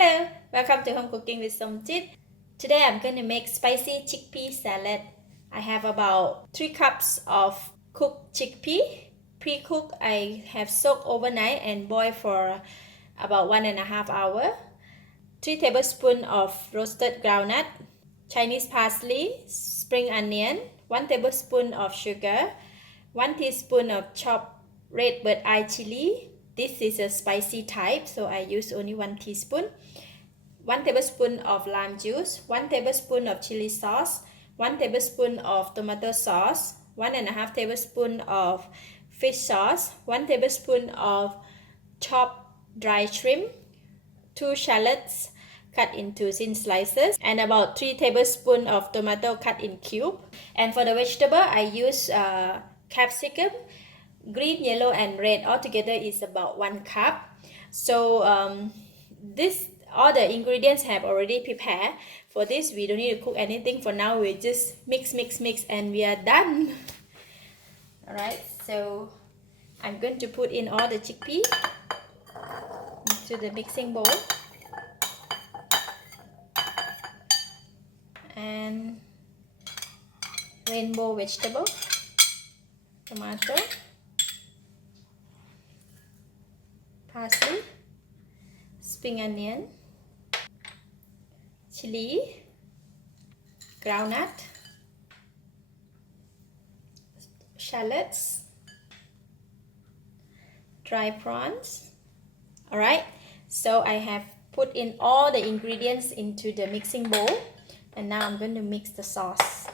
Hello, welcome to Home Cooking with Somjit. Today I'm going to make spicy chickpea salad. I have about 3 cups of cooked chickpea. Pre-cooked, I have soaked overnight and boiled for about 1.5 hours. 3 tablespoons of roasted groundnut, Chinese parsley, spring onion, 1 tablespoon of sugar, 1 teaspoon of chopped red bird eye chili. This is a spicy type, so I use only 1 teaspoon. 1 tablespoon of lime juice, 1 tablespoon of chili sauce, 1 tablespoon of tomato sauce, 1.5 tablespoon of fish sauce, 1 tablespoon of chopped dry shrimp, 2 shallots cut into thin slices, and about 3 tablespoons of tomato cut in cube. And for the vegetable, I use capsicum, green, yellow, and red. Altogether is about 1 cup. So all the ingredients have already prepared. For this, we don't need to cook anything. For now, we just mix, and we are done. Alright, so I'm going to put in all the chickpea into the mixing bowl. And rainbow vegetable, tomato, parsley, spring onion, chili, groundnut, shallots, dry prawns. Alright, so I have put in all the ingredients into the mixing bowl, and now I'm going to mix the sauce.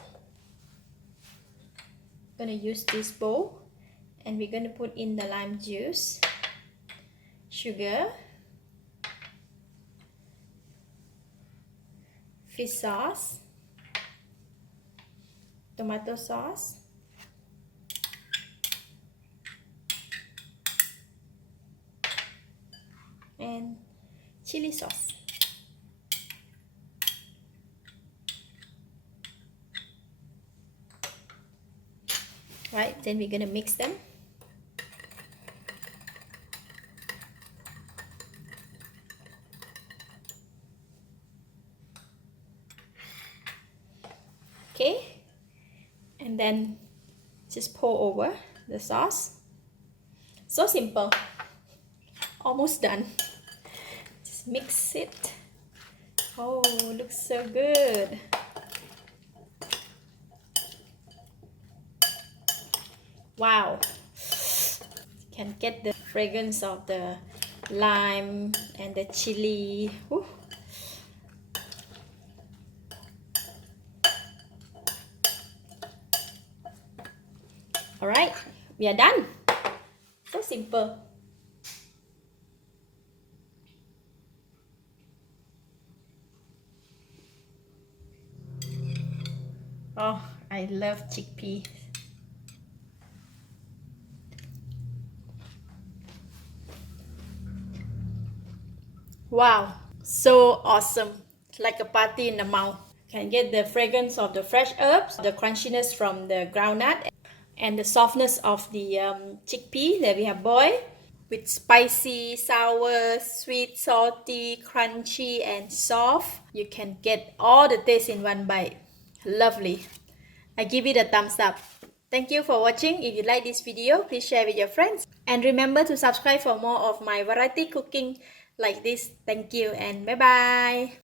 I'm going to use this bowl, and we're going to put in the lime juice, sugar, fish sauce, tomato sauce, and chili sauce. Right, then we're gonna mix them. Okay, and then just pour over the sauce. So simple. Almost done. Just mix it. Oh, looks so good. Wow, you can get the fragrance of the lime and the chili. Woo. Alright, we are done. So simple. Oh, I love chickpea. Wow, so awesome. It's like a party in the mouth. Can get the fragrance of the fresh herbs, the crunchiness from the groundnut, and the softness of the chickpea that we have boiled, with spicy, sour, sweet, salty, crunchy, and soft. You can get all the taste in one bite. Lovely. I give it a thumbs up. Thank you for watching. If you like this video, please share with your friends. And remember to subscribe for more of my variety cooking like this. Thank you and bye-bye.